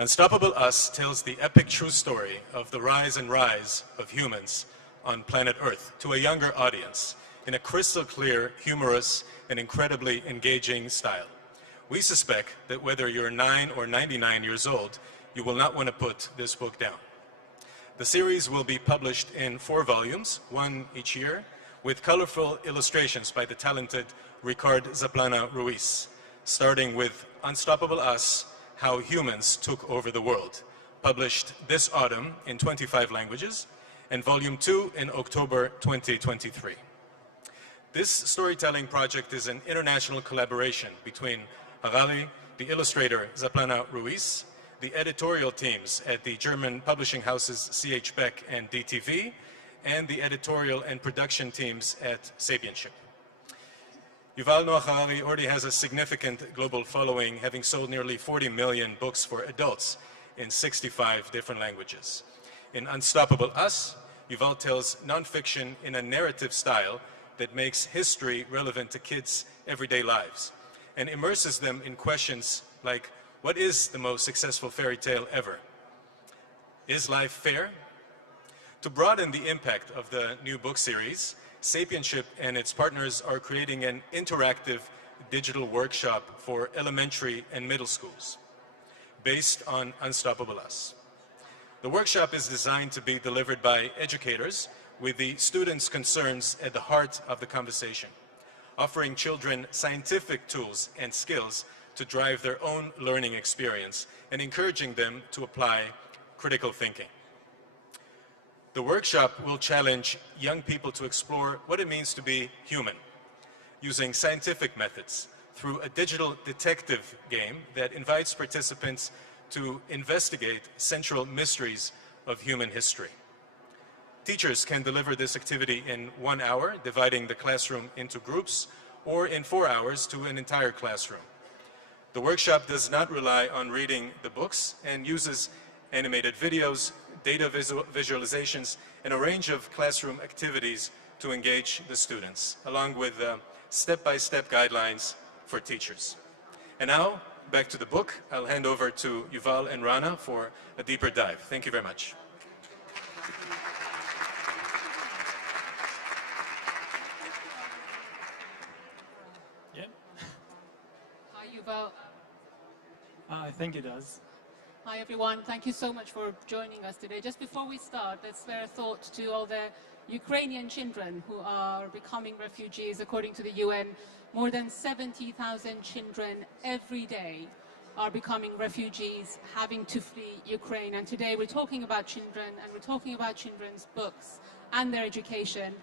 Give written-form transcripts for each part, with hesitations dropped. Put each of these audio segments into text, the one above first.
Unstoppable Us tells the epic true story of the rise and rise of humans on planet Earth to a younger audience in a crystal clear, humorous, and incredibly engaging style. We suspect that whether you're 9 or 99 years old, you will not want to put this book down. The series will be published in 4 volumes, 1 each year, with colorful illustrations by the talented Ricard Zaplana Ruiz, starting with Unstoppable Us, How Humans Took Over the World, published this autumn in 25 languages, and Volume 2 in October 2023. This storytelling project is an international collaboration between Harari, the illustrator Zaplana Ruiz, the editorial teams at the German publishing houses CH Beck and DTV, and the editorial and production teams at Sapienship. Yuval Noah Harari already has a significant global following, having sold nearly 40 million books for adults in 65 different languages. In Unstoppable Us, Yuval tells nonfiction in a narrative style that makes history relevant to kids' everyday lives and immerses them in questions like, what is the most successful fairy tale ever? Is life fair? To broaden the impact of the new book series, Sapienship and its partners are creating an interactive digital workshop for elementary and middle schools based on Unstoppable Us. The workshop is designed to be delivered by educators with the students' concerns at the heart of the conversation, offering children scientific tools and skills to drive their own learning experience and encouraging them to apply critical thinking. The workshop will challenge young people to explore what it means to be human, using scientific methods through a digital detective game that invites participants to investigate central mysteries of human history. Teachers can deliver this activity in 1 hour, dividing the classroom into groups, or in 4 hours to an entire classroom. The workshop does not rely on reading the books and uses animated videos, data visualizations, and a range of classroom activities to engage the students, along with step-by-step guidelines for teachers. And now, back to the book. I'll hand over to Yuval and Rana for a deeper dive. Thank you very much. Yeah. Hi, Yuval. I think it does. Hi, everyone. Thank you so much for joining us today. Just before we start, let's spare a thought to all the Ukrainian children who are becoming refugees. According to the UN, more than 70,000 children every day are becoming refugees, having to flee Ukraine. And today we're talking about children, and we're talking about children's books and their education.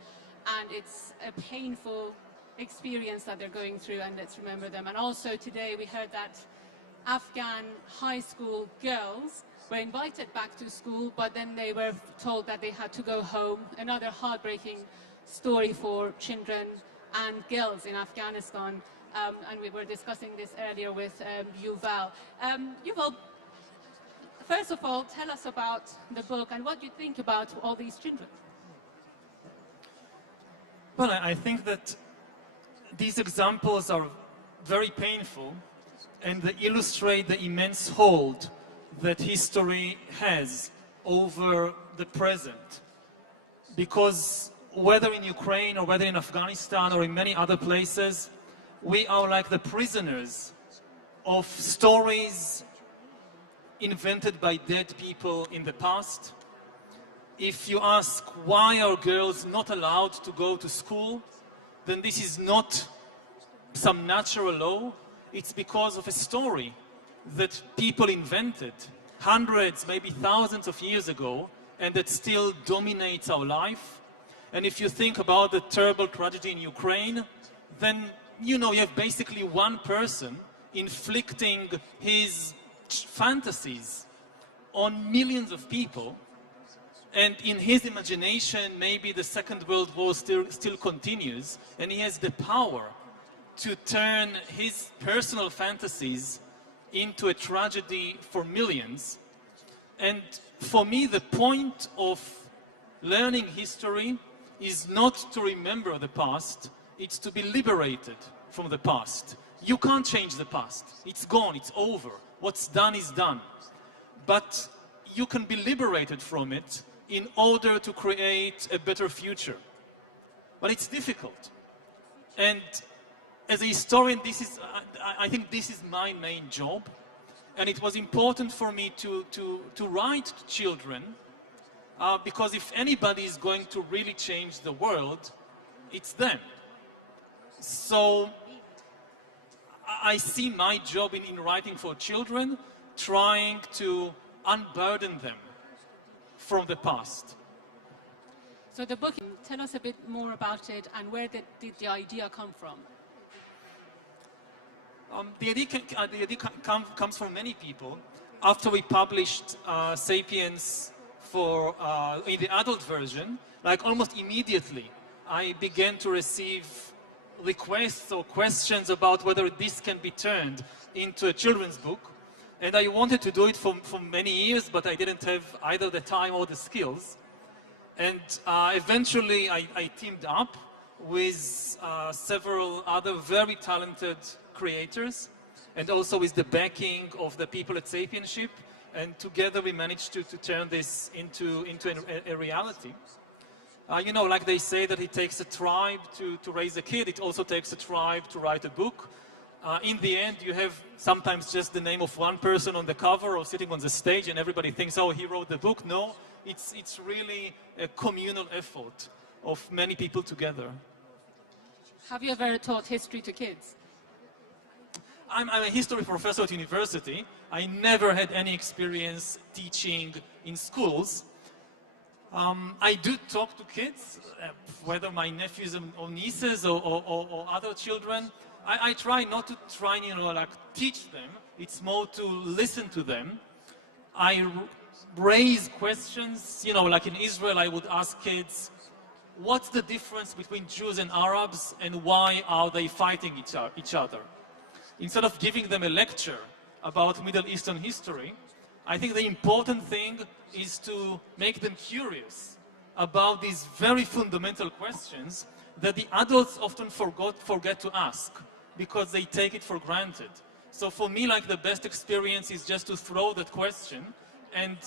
And it's a painful experience that they're going through, and let's remember them. And also today we heard that Afghan high school girls were invited back to school, but then they were told that they had to go home. Another heartbreaking story for children and girls in Afghanistan. And we were discussing this earlier with Yuval. Yuval, first of all, tell us about the book and what you think about all these children. Well, I think that these examples are very painful, and they illustrate the immense hold that history has over the present. Because whether in Ukraine or whether in Afghanistan or in many other places, we are like the prisoners of stories invented by dead people in the past. If you ask why are girls not allowed to go to school, then this is not some natural law. It's because of a story that people invented hundreds, maybe thousands of years ago, and that still dominates our life. And if you think about the terrible tragedy in Ukraine, then you have basically one person inflicting his fantasies on millions of people, and in his imagination maybe the Second World War still continues, and he has the power to turn his personal fantasies into a tragedy for millions. And for me, the point of learning history is not to remember the past, it's to be liberated from the past. You can't change the past. It's gone, it's over. What's done is done. but you can be liberated from it in order to create a better future. But it's difficult. And as a historian, I think this is my main job. And it was important for me to write to children, because if anybody is going to really change the world, it's them. So I see my job in writing for children, trying to unburden them from the past. So the book, tell us a bit more about it and where did the idea come from? The idea comes from many people. After we published *Sapiens* in the adult version, like almost immediately, I began to receive requests or questions about whether this can be turned into a children's book. And I wanted to do it for many years, but I didn't have either the time or the skills. And eventually I teamed up with several other very talented creators, and also with the backing of the people at Sapienship, and together we managed to turn this into a reality. You know, like they say that it takes a tribe to raise a kid, it also takes a tribe to write a book. In the end, you have sometimes just the name of one person on the cover or sitting on the stage, and everybody thinks, oh, he wrote the book. No, it's really a communal effort of many people together. Have you ever taught history to kids? I'm a history professor at university. I never had any experience teaching in schools. I do talk to kids, whether my nephews or nieces or other children. I try not to like teach them. It's more to listen to them. I raise questions, like in Israel, I would ask kids, what's the difference between Jews and Arabs, and why are they fighting each other? Instead of giving them a lecture about Middle Eastern history, I think the important thing is to make them curious about these very fundamental questions that the adults often forget to ask because they take it for granted. So for me, like, the best experience is just to throw that question and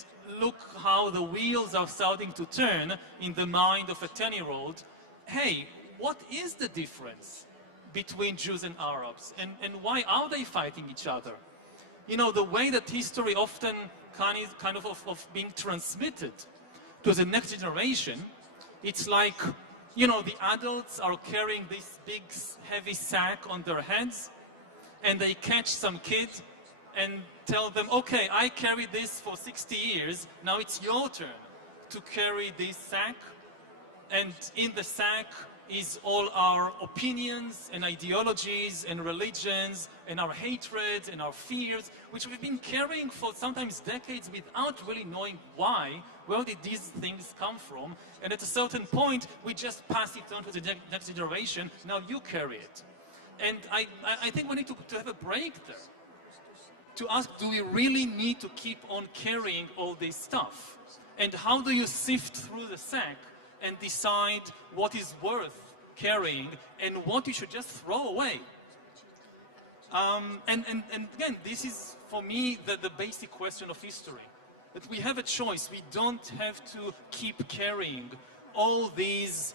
look how the wheels are starting to turn in the mind of a 10-year-old. Hey, what is the difference between Jews and Arabs, and why are they fighting each other? The way that history often kind of being transmitted to the next generation, it's like, the adults are carrying this big heavy sack on their heads, and they catch some kid and tell them, okay, I carried this for 60 years, now it's your turn to carry this sack, and in the sack is all our opinions and ideologies and religions and our hatreds and our fears, which we've been carrying for sometimes decades without really knowing why. Where did these things come from? And at a certain point, we just pass it on to the next generation. Now you carry it. And I think we need to have a break there, to ask, do we really need to keep on carrying all this stuff? And how do you sift through the sack and decide what is worth carrying and what you should just throw away? And again, this is, for me, the basic question of history. That we have a choice. We don't have to keep carrying all these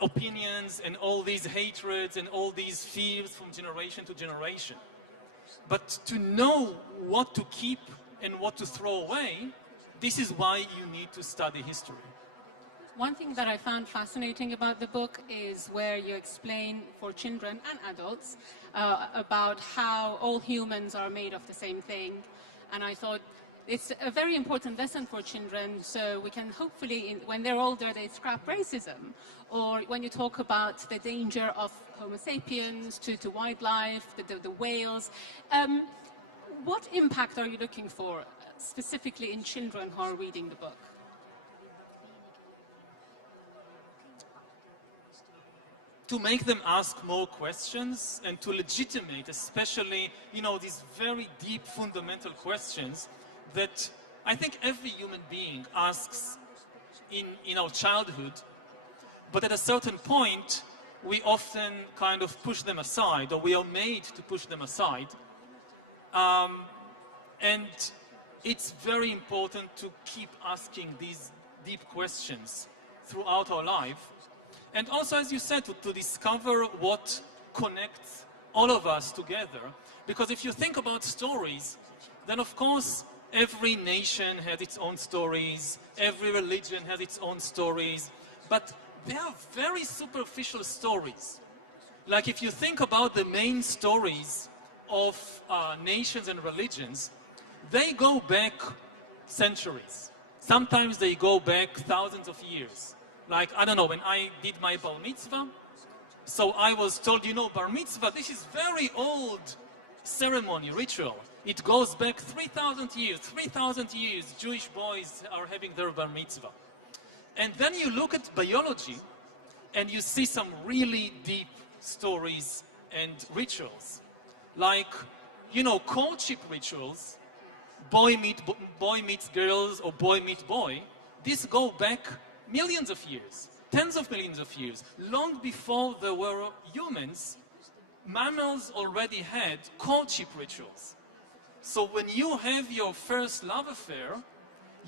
opinions and all these hatreds and all these fears from generation to generation. But to know what to keep and what to throw away, this is why you need to study history. One thing that I found fascinating about the book is where you explain for children and adults about how all humans are made of the same thing. And I thought it's a very important lesson for children, so we can hopefully, when they're older, they scrap racism. Or when you talk about the danger of Homo sapiens to wildlife, the whales. What impact are you looking for, specifically in children who are reading the book? To make them ask more questions and to legitimate, especially, these very deep fundamental questions that I think every human being asks in our childhood, but at a certain point, we often kind of push them aside, or we are made to push them aside. And it's very important to keep asking these deep questions throughout our life. And also, as you said, to discover what connects all of us together. Because if you think about stories, then of course, every nation has its own stories, every religion has its own stories, but they are very superficial stories. Like if you think about the main stories of nations and religions, they go back centuries. Sometimes they go back thousands of years. Like, I don't know, when I did my bar mitzvah, so I was told, you know, bar mitzvah, this is very old ceremony, ritual. It goes back 3,000 years. 3,000 years, Jewish boys are having their bar mitzvah. And then you look at biology, and you see some really deep stories and rituals. Like, you know, courtship rituals, boy meets girls or boy meets boy, these go back millions of years, tens of millions of years. Long before there were humans, mammals already had courtship rituals. So when you have your first love affair,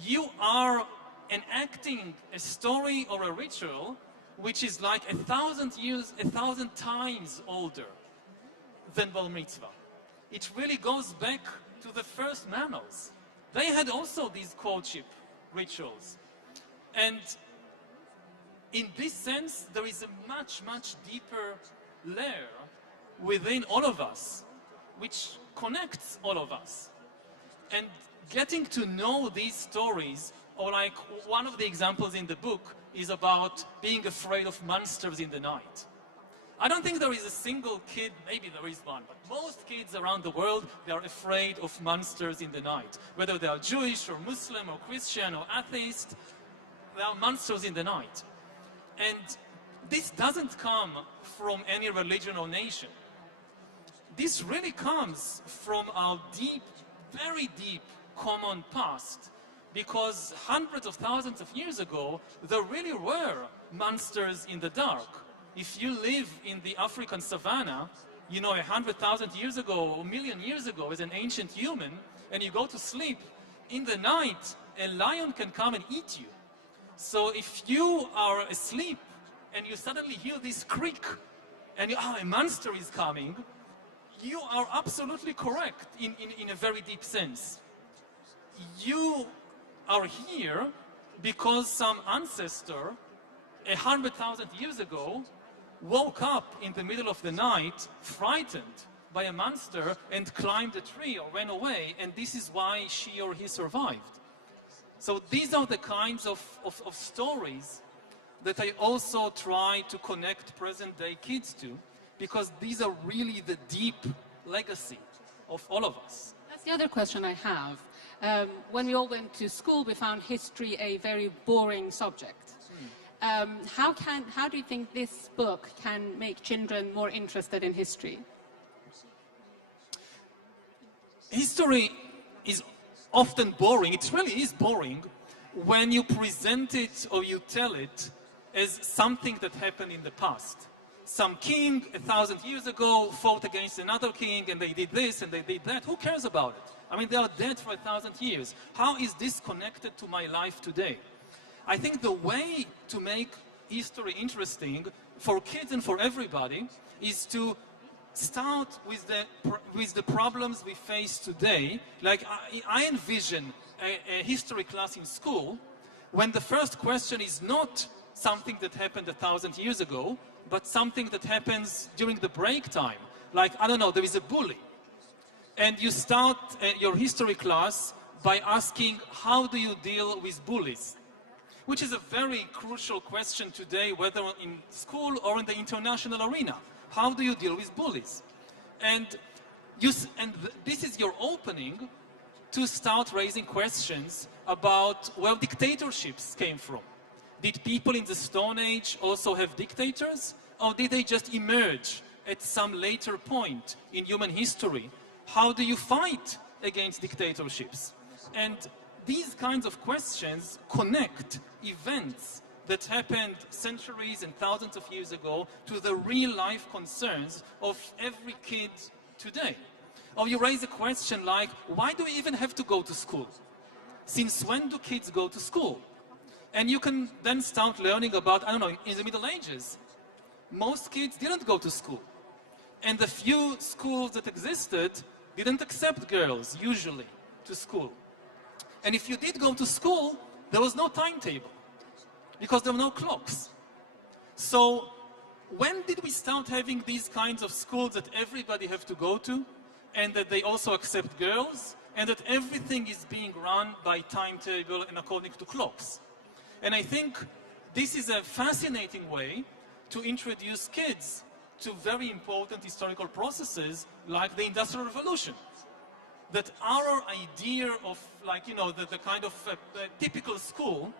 you are enacting a story or a ritual which is like 1,000 years, 1,000 times older than bar mitzvah. It really goes back to the first mammals. They had also these courtship rituals. And in this sense, there is a much, much deeper layer within all of us, which connects all of us. And getting to know these stories, or like one of the examples in the book is about being afraid of monsters in the night. I don't think there is a single kid, maybe there is one, but most kids around the world, they are afraid of monsters in the night. Whether they are Jewish or Muslim or Christian or atheist, there are monsters in the night. And this doesn't come from any religion or nation. This really comes from our deep, very deep common past, because hundreds of thousands of years ago, there really were monsters in the dark. If you live in the African savannah, you know, 100,000 years ago, or a million years ago, as an ancient human, and you go to sleep, in the night, a lion can come and eat you. So if you are asleep, and you suddenly hear this creak, and a monster is coming, you are absolutely correct in a very deep sense. You are here because some ancestor 100,000 years ago woke up in the middle of the night frightened by a monster and climbed a tree or ran away, and this is why she or he survived. So these are the kinds of stories that I also try to connect present-day kids to, because these are really the deep legacy of all of us. That's the other question I have. When we all went to school, we found history a very boring subject. How do you think this book can make children more interested in history? History is often boring. It really is boring when you present it or you tell it as something that happened in the past. Some king 1,000 years ago fought against another king and they did this and they did that. Who cares about it? I mean, they are dead for 1,000 years. How is this connected to my life today? I think the way to make history interesting for kids and for everybody is to start with the problems we face today. Like I envision a history class in school when the first question is not something that happened 1,000 years ago, but something that happens during the break time. Like, I don't know, there is a bully. And you start your history class by asking, how do you deal with bullies? Which is a very crucial question today, whether in school or in the international arena. How do you deal with bullies? And this is your opening to start raising questions about where dictatorships came from. Did people in the Stone Age also have dictators? Or did they just emerge at some later point in human history? How do you fight against dictatorships? And these kinds of questions connect events that happened centuries and thousands of years ago to the real-life concerns of every kid today. Or you raise a question like, why do we even have to go to school? since when do kids go to school? And you can then start learning about, I don't know, in the Middle Ages, most kids didn't go to school. And the few schools that existed didn't accept girls, usually, to school. And if you did go to school, there was no timetable, because there were no clocks. So when did we start having these kinds of schools that everybody have to go to, and that they also accept girls, and that everything is being run by timetable and according to clocks? And I think this is a fascinating way to introduce kids to very important historical processes like the Industrial Revolution. That our idea of, like, you know, the kind of typical school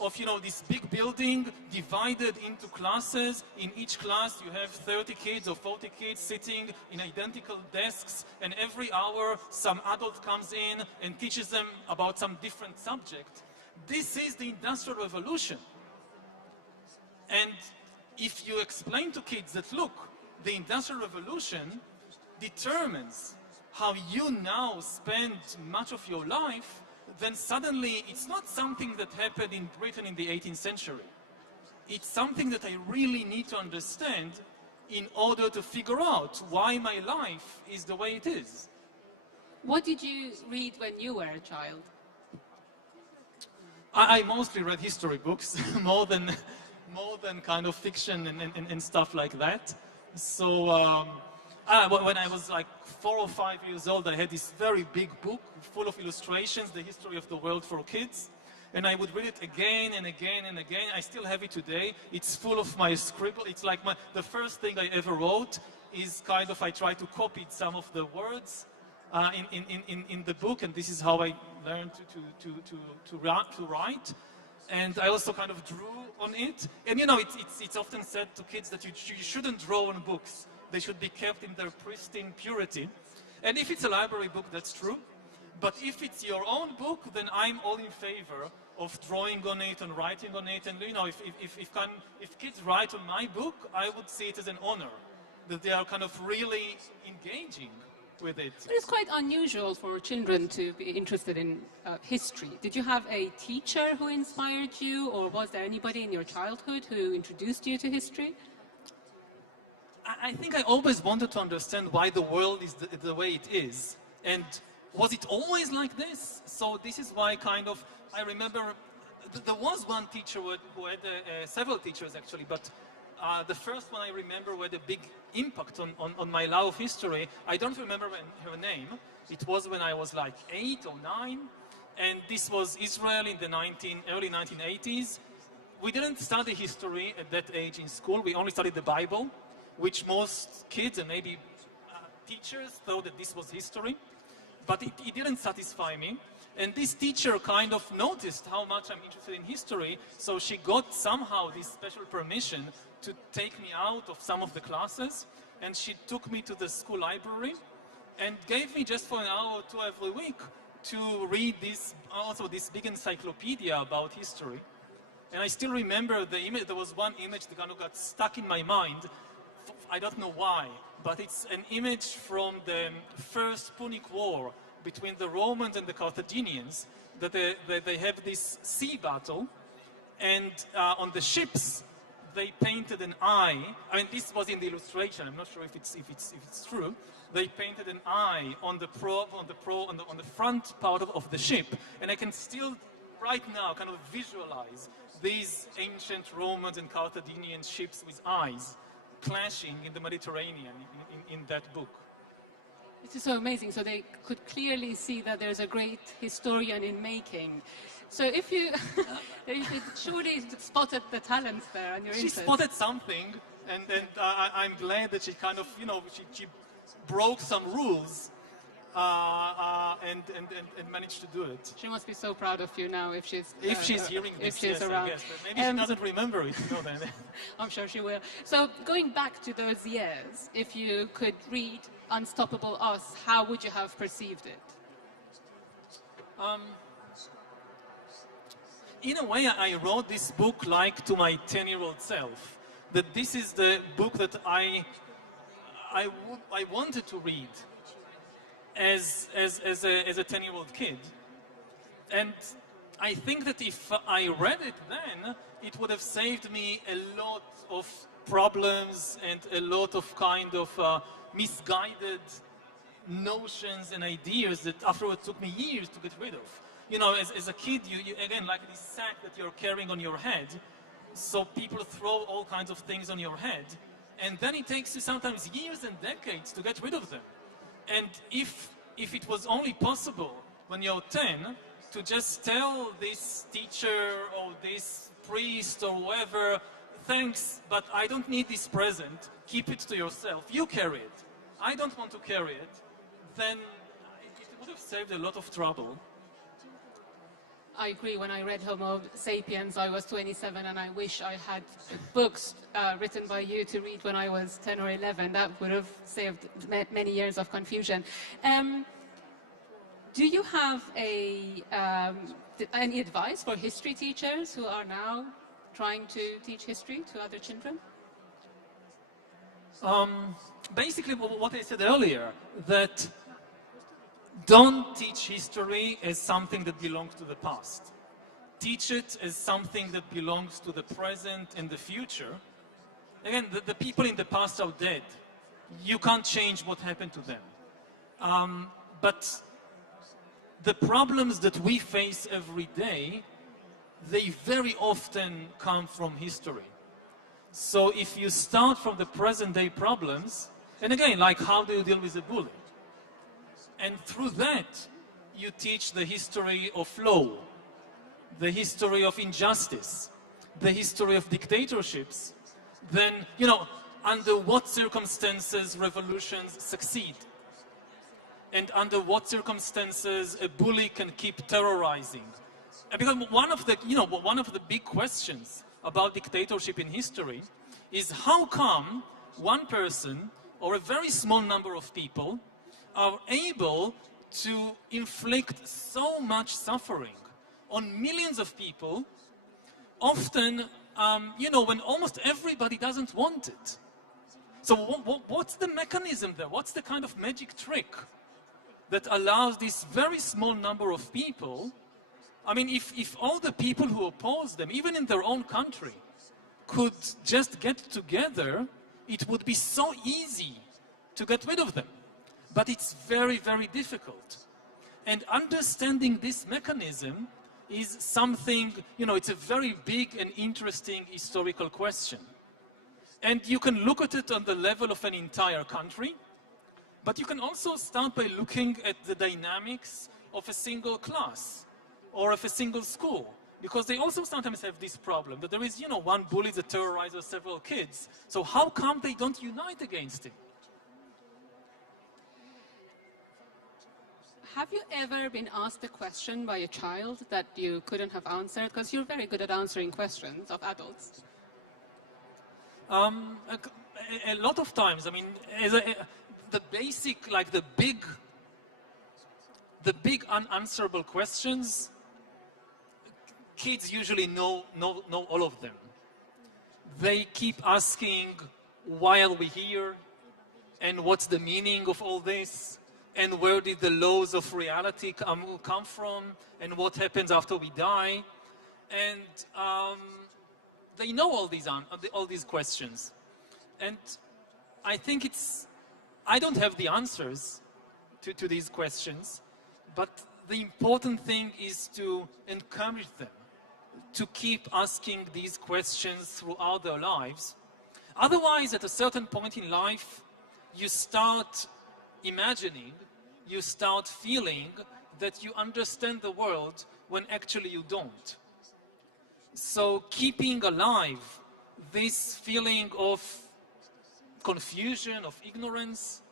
of, you know, this big building divided into classes. In each class you have 30 kids or 40 kids sitting in identical desks, and every hour some adult comes in and teaches them about some different subject. This is the Industrial Revolution. And if you explain to kids that, look, the Industrial Revolution determines how you now spend much of your life, then suddenly it's not something that happened in Britain in the 18th century. It's something that I really need to understand in order to figure out why my life is the way it is. What did you read when you were a child? I mostly read history books, more than kind of fiction and stuff like that. So when I was like 4 or 5 years old, I had this very big book full of illustrations, The History of the World for Kids. And I would read it again and again and again. I still have it today. It's full of my scribble. It's like the first thing I ever wrote is kind of, I try to copy some of the words in the book, and this is how I learned to write. And I also kind of drew on it. And you know, it's often said to kids that you shouldn't draw on books. They should be kept in their pristine purity. And if it's a library book, that's true. But if it's your own book, then I'm all in favor of drawing on it and writing on it. And you know, if kids write on my book, I would see it as an honor that they are kind of really engaging with it. But it's quite unusual for children to be interested in history. Did you have a teacher who inspired you, or was there anybody in your childhood who introduced you to history? I think I always wanted to understand why the world is the way it is. And was it always like this? So this is why kind of, I remember, there was one teacher who had several teachers actually, but the first one I remember who had a big impact on my love of history. I don't remember her name. It was when I was like 8 or 9. And this was Israel in the early 1980s. We didn't study history at that age in school. We only studied the Bible, which most kids and maybe teachers thought that this was history. But it didn't satisfy me. And this teacher kind of noticed how much I'm interested in history, so she got somehow this special permission to take me out of some of the classes, and she took me to the school library and gave me just for an hour or two every week to read this big encyclopedia about history. And I still remember the image. There was one image that kind of got stuck in my mind. I don't know why, but it's an image from the First Punic War between the Romans and the Carthaginians, that they have this sea battle, and on the ships they painted an eye. I mean, this was in the illustration. I'm not sure if it's true. They painted an eye on the front part of the ship, and I can still right now kind of visualize these ancient Romans and Carthaginian ships with eyes clashing in the Mediterranean in that book. This is so amazing. So they could clearly see that there's a great historian in making. So if you, you surely spotted the talents there and your interest. She spotted something, and I'm glad that she kind of, you know, she broke some rules and managed to do it. She must be so proud of you now if she's hearing this, if she's yes, around. I guess. But maybe she doesn't remember it. You know, then. I'm sure she will. So going back to those years, if you could read Unstoppable Us, how would you have perceived it? In a way, I wrote this book like to my 10-year-old self. That this is the book that I wanted to read as a 10-year-old kid. And I think that if I read it then, it would have saved me a lot of problems and a lot of kind of misguided notions and ideas that afterwards took me years to get rid of. You know, as a kid, you again, like this sack that you're carrying on your head, so people throw all kinds of things on your head, and then it takes you sometimes years and decades to get rid of them. And if it was only possible when you're 10 to just tell this teacher or this priest or whoever, thanks, but I don't need this present, keep it to yourself, you carry it, I don't want to carry it, then it would have saved a lot of trouble. I agree. When I read Homo Sapiens, I was 27, and I wish I had books written by you to read when I was 10 or 11. That would have saved many years of confusion. Do you have any advice for history teachers who are now trying to teach history to other children? Basically, what I said earlier, that don't teach history as something that belongs to the past. Teach it as something that belongs to the present and the future. Again, the people in the past are dead. You can't change what happened to them. But the problems that we face every day, they very often come from history. So if you start from the present day problems, and again, like how do you deal with a bully? And through that, you teach the history of law, the history of injustice, the history of dictatorships, then, you know, under what circumstances revolutions succeed, and under what circumstances a bully can keep terrorizing. And because one of the big questions about dictatorship in history is how come one person or a very small number of people are able to inflict so much suffering on millions of people, often, when almost everybody doesn't want it. So what's the mechanism there? What's the kind of magic trick that allows this very small number of people, I mean, if all the people who oppose them, even in their own country, could just get together, it would be so easy to get rid of them. But it's very, very difficult. And understanding this mechanism is something, it's a very big and interesting historical question. And you can look at it on the level of an entire country, but you can also start by looking at the dynamics of a single class or of a single school, because they also sometimes have this problem that there is, one bully that terrorizes several kids. So how come they don't unite against him? Have you ever been asked a question by a child that you couldn't have answered? Because you're very good at answering questions of adults. A lot of times, I mean, the basic, like the big unanswerable questions, kids usually know all of them. They keep asking, why are we here? And what's the meaning of all this? And where did the laws of reality come from? And what happens after we die? And they know all these questions. And I think I don't have the answers to these questions, but the important thing is to encourage them to keep asking these questions throughout their lives. Otherwise, at a certain point in life, you start imagining, you start feeling that you understand the world when actually you don't. So keeping alive this feeling of confusion, of ignorance,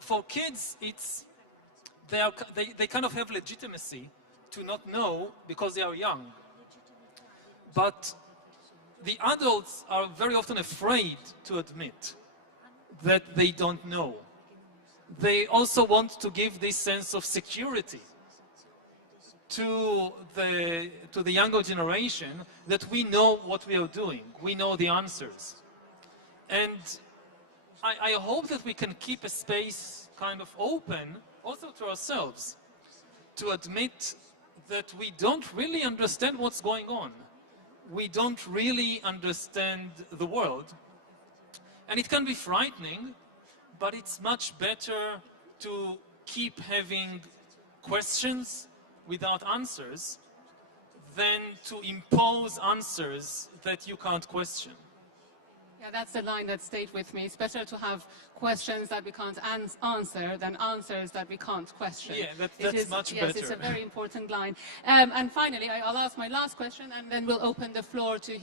for kids, they kind of have legitimacy to not know because they are young. But the adults are very often afraid to admit that they don't know. They also want to give this sense of security to the younger generation that we know what we are doing, we know the answers. And I hope that we can keep a space kind of open also to ourselves, to admit that we don't really understand what's going on. We don't really understand the world. And it can be frightening, but it's much better to keep having questions without answers than to impose answers that you can't question. Yeah, that's the line that stayed with me. It's better to have questions that we can't answer than answers that we can't question. Yeah, that's much better. Yes, it's a very important line. And finally, I'll ask my last question, and then we'll open the floor to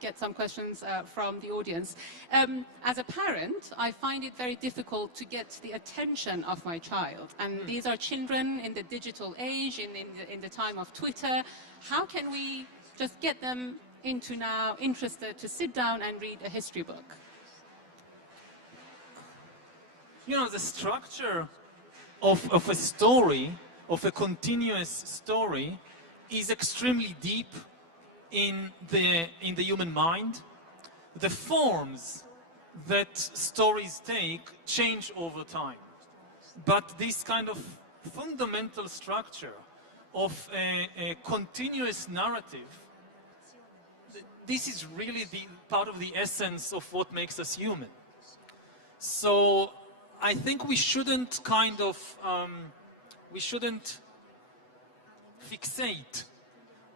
get some questions from the audience. As a parent, I find it very difficult to get the attention of my child. And these are children in the digital age, in the time of Twitter. How can we just get them interested to sit down and read a history book? You know, the structure of a story, of a continuous story, is extremely deep in the human mind. The forms that stories take change over time. But this kind of fundamental structure of a continuous narrative, this is really the part of the essence of what makes us human. So I think we shouldn't we shouldn't fixate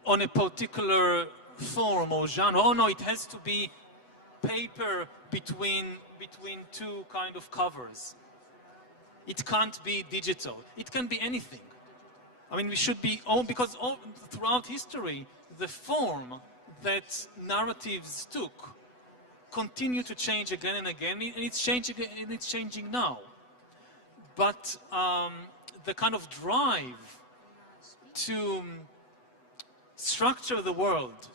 on a particular form or genre. Oh no, it has to be paper between two kind of covers. It can't be digital. It can be anything. I mean, we should be because throughout history, the form that narratives took continue to change again and again, and it's changing now. But the kind of drive to structure the world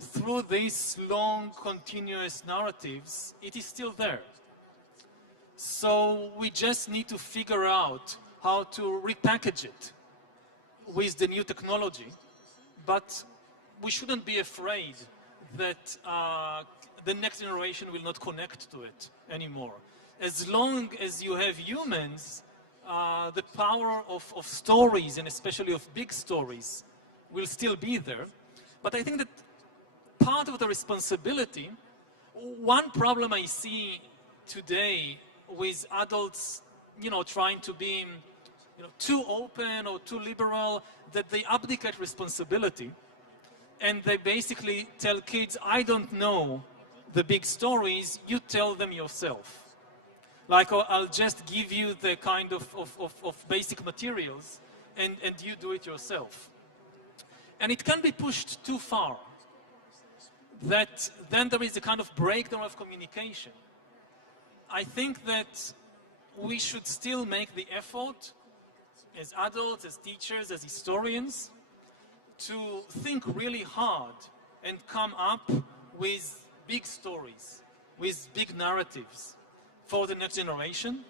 through these long, continuous narratives, it is still there. So we just need to figure out how to repackage it with the new technology, but we shouldn't be afraid that the next generation will not connect to it anymore. As long as you have humans, the power of stories, and especially of big stories, will still be there. But I think that part of the responsibility, one problem I see today with adults, trying to be, too open or too liberal, that they abdicate responsibility. And they basically tell kids, I don't know the big stories, you tell them yourself. Like, I'll just give you the kind of basic materials, and you do it yourself. And it can be pushed too far. That then there is a kind of breakdown of communication. I think that we should still make the effort, as adults, as teachers, as historians, to think really hard and come up with big stories, with big narratives for the next generation.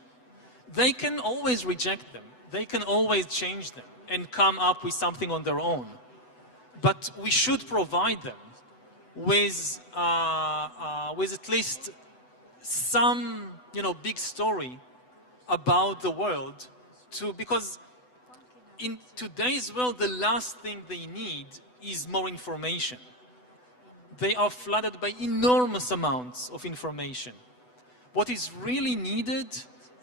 They can always reject them. They can always change them and come up with something on their own. But we should provide them with at least some, big story about the world, because in today's world, the last thing they need is more information. They are flooded by enormous amounts of information. What is really needed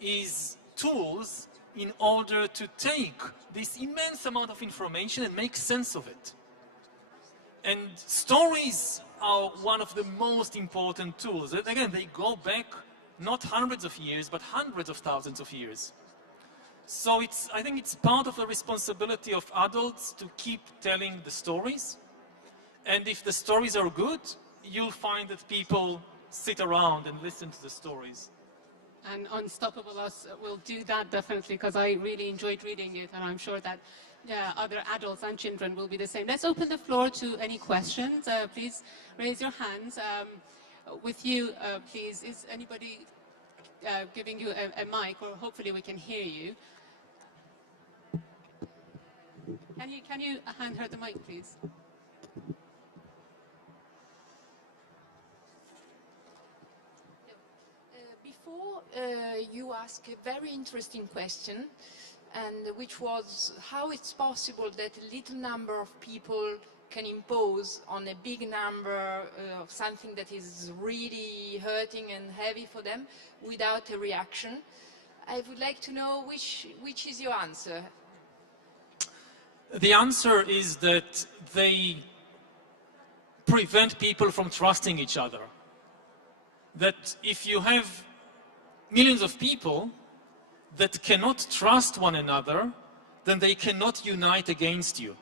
is tools in order to take this immense amount of information and make sense of it. And stories are one of the most important tools. Again, they go back not hundreds of years, but hundreds of thousands of years. So I think it's part of the responsibility of adults to keep telling the stories. And if the stories are good, you'll find that people sit around and listen to the stories. And Unstoppable Us will do that definitely, because I really enjoyed reading it, and I'm sure that other adults and children will be the same. Let's open the floor to any questions. Please raise your hands. With you, please, is anybody giving you a mic, or hopefully we can hear you? Can you hand her the mic, please? Before you ask a very interesting question, and which was how it's possible that a little number of people can impose on a big number of something that is really hurting and heavy for them without a reaction. I would like to know which is your answer. The answer is that they prevent people from trusting each other. That if you have millions of people that cannot trust one another, then they cannot unite against you.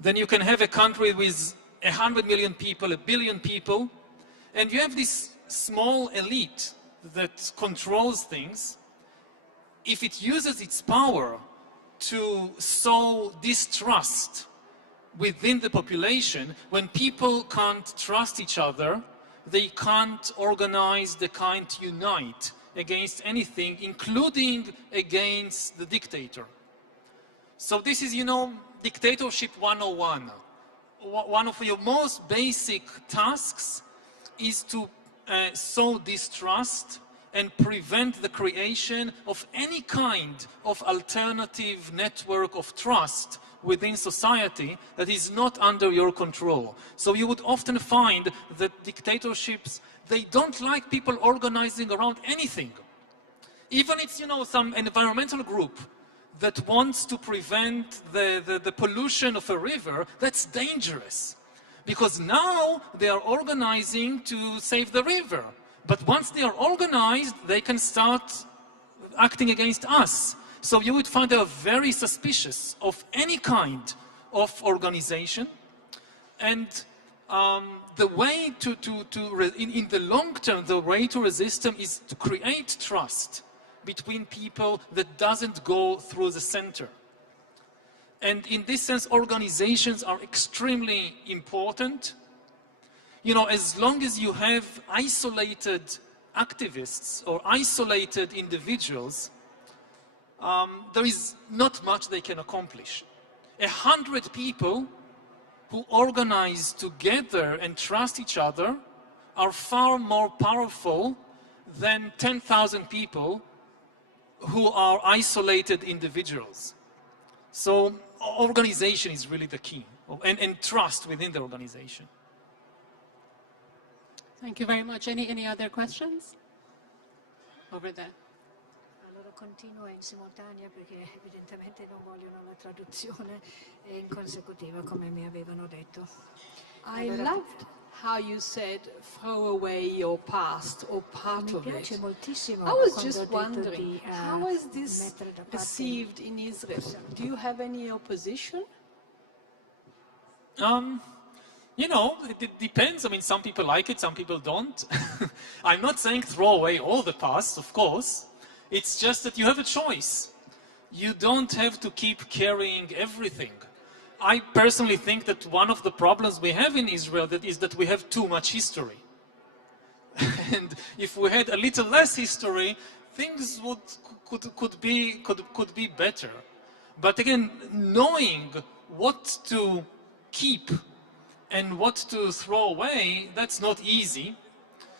Then you can have a country with 100 million people, 1 billion people, and you have this small elite that controls things. If it uses its power to sow distrust within the population, when people can't trust each other, they can't organize, they can't unite against anything, including against the dictator. So this is, you know, dictatorship 101. One of your most basic tasks is to sow distrust and prevent the creation of any kind of alternative network of trust within society that is not under your control. So you would often find that dictatorships, they don't like people organizing around anything. Even it's, you know, some environmental group that wants to prevent the pollution of a river, that's dangerous. Because now they are organizing to save the river. But once they are organized, they can start acting against us. So you would find they are very suspicious of any kind of organization. And the way in the long term, the way to resist them is to create trust between people that doesn't go through the center. And in this sense, organizations are extremely important. You know, as long as you have isolated activists or isolated individuals, there is not much they can accomplish. 100 people who organize together and trust each other are far more powerful than 10,000 people who are isolated individuals. So organization is really the key, and trust within the organization. Thank you very much. Any other questions? Over there. Allora continuo in simultanea perché evidentemente non vogliono la traduzione in consecutiva come mi avevano detto. I loved how you said throw away your past or part of it. I was just wondering, how is this perceived in Israel? Do you have any opposition? You know, it depends. I mean, some people like it, some people don't. I'm not saying throw away all the past, of course. It's just that you have a choice. You don't have to keep carrying everything. I personally think that one of the problems we have in Israel is that we have too much history. And if we had a little less history, things could be better. But again, knowing what to keep and what to throw away, that's not easy.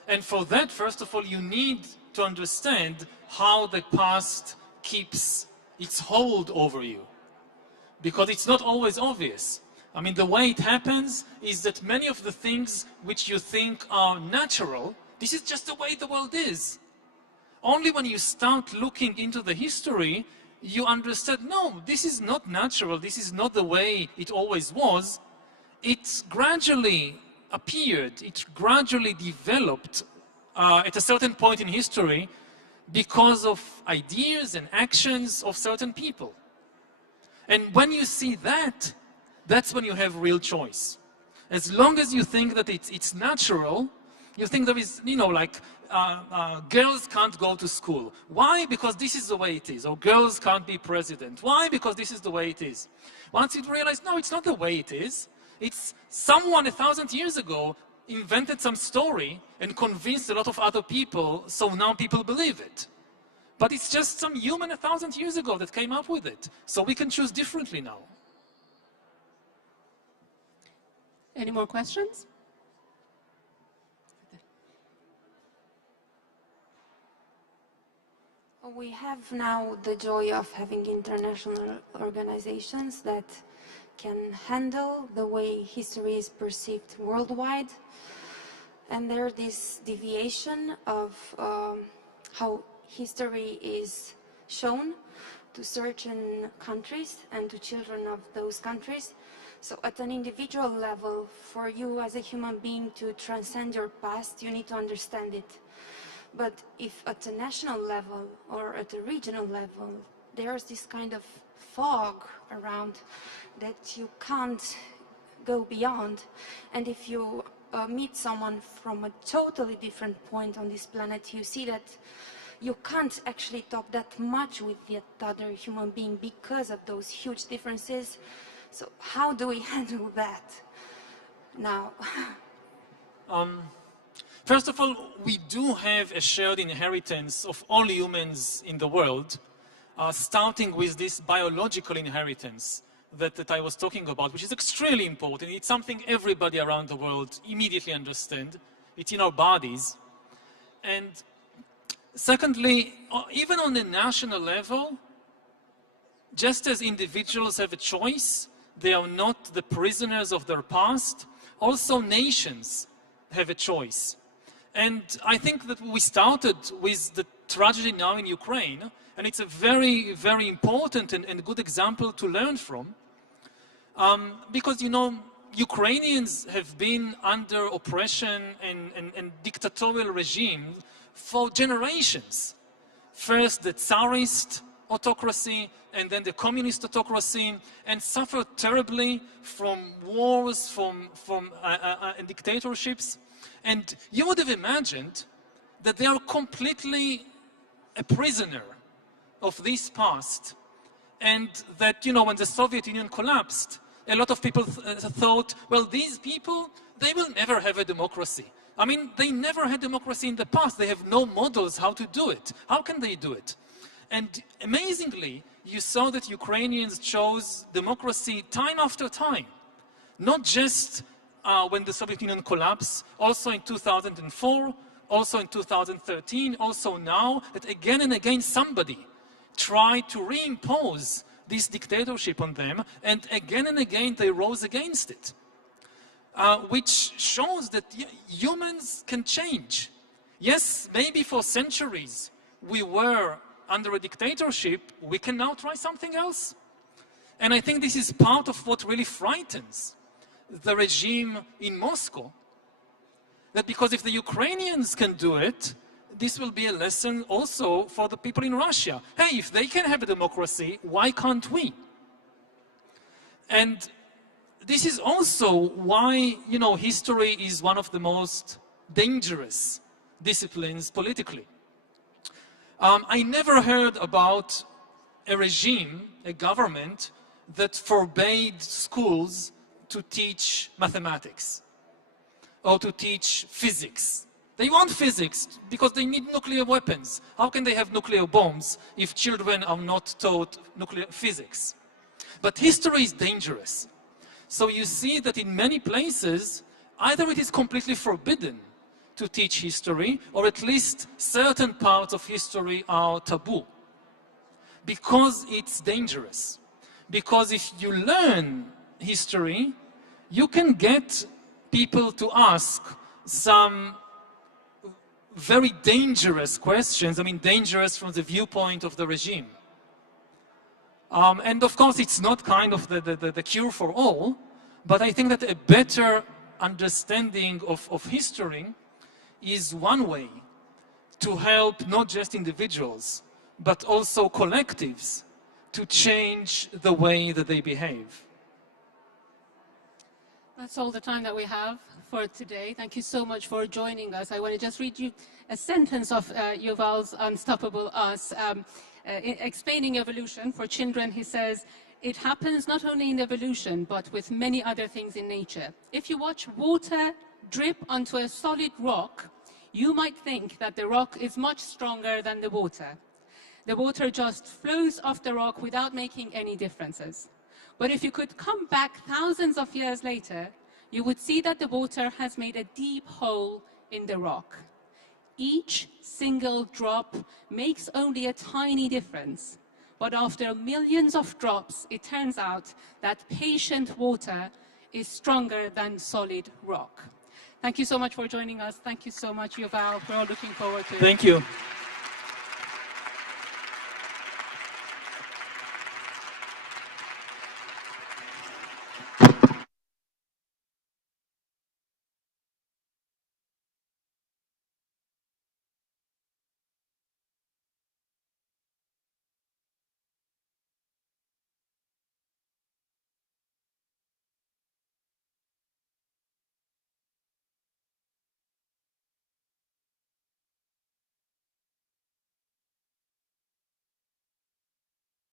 And for that, first of all, you need to understand how the past keeps its hold over you. Because it's not always obvious. I mean, the way it happens is that many of the things which you think are natural, this is just the way the world is. Only when you start looking into the history, you understand, no, this is not natural, this is not the way it always was. It gradually appeared, it gradually developed at a certain point in history because of ideas and actions of certain people. And when you see that, that's when you have real choice. As long as you think that it's natural, you think there is, you know, like girls can't go to school. Why? Because this is the way it is. Or girls can't be president. Why? Because this is the way it is. Once you realize, no, it's not the way it is. It's someone 1,000 years ago invented some story and convinced a lot of other people, so now people believe it. But it's just some human 1,000 years ago that came up with it. So we can choose differently now. Any more questions? We have now the joy of having international organizations that can handle the way history is perceived worldwide. And there's this deviation of how history is shown to certain countries and to children of those countries. So at an individual level, for you as a human being to transcend your past, you need to understand it. But if at a national level or at a regional level, there's this kind of fog around that you can't go beyond, and if you meet someone from a totally different point on this planet, you see that you can't actually talk that much with the other human being because of those huge differences. So how do we handle that now? First of all, we do have a shared inheritance of all humans in the world, starting with this biological inheritance that I was talking about, which is extremely important. It's something everybody around the world immediately understands. It's in our bodies. And secondly, even on a national level, just as individuals have a choice, they are not the prisoners of their past, also nations have a choice. And I think that we started with the tragedy now in Ukraine, and it's a very, very important and good example to learn from. Because, you know, Ukrainians have been under oppression and dictatorial regime for generations. First the Tsarist autocracy, and then the communist autocracy, and suffered terribly from wars, from dictatorships. And you would have imagined that they are completely a prisoner of this past, and that, you know, when the Soviet Union collapsed, a lot of people thought, well, these people, they will never have a democracy. I mean, they never had democracy in the past. They have no models how to do it. How can they do it? And amazingly, you saw that Ukrainians chose democracy time after time. Not just when the Soviet Union collapsed, also in 2004, also in 2013, also now, that again and again somebody tried to reimpose this dictatorship on them, and again they rose against it. Which shows that humans can change. Yes, maybe for centuries we were under a dictatorship, we can now try something else. And I think this is part of what really frightens the regime in Moscow. That because if the Ukrainians can do it, this will be a lesson also for the people in Russia. Hey, if they can have a democracy, why can't we? And this is also why, you know, history is one of the most dangerous disciplines politically. I never heard about a regime, a government, that forbade schools to teach mathematics or to teach physics. They want physics because they need nuclear weapons. How can they have nuclear bombs if children are not taught nuclear physics? But history is dangerous. So you see that in many places, either it is completely forbidden to teach history, or at least certain parts of history are taboo. Because it's dangerous. Because if you learn history, you can get people to ask some very dangerous questions, I mean dangerous from the viewpoint of the regime. And of course it's not kind of the cure for all, but I think that a better understanding of history is one way to help not just individuals, but also collectives to change the way that they behave. That's all the time that we have for today. Thank you so much for joining us. I want to just read you a sentence of Yuval's Unstoppable Us. Explaining evolution for children, he says, it happens not only in evolution, but with many other things in nature. If you watch water drip onto a solid rock, you might think that the rock is much stronger than the water. The water just flows off the rock without making any differences. But if you could come back thousands of years later, you would see that the water has made a deep hole in the rock. Each single drop makes only a tiny difference. But after millions of drops, it turns out that patient water is stronger than solid rock. Thank you so much for joining us. Thank you so much, Yuval. We're all looking forward to it. Thank you.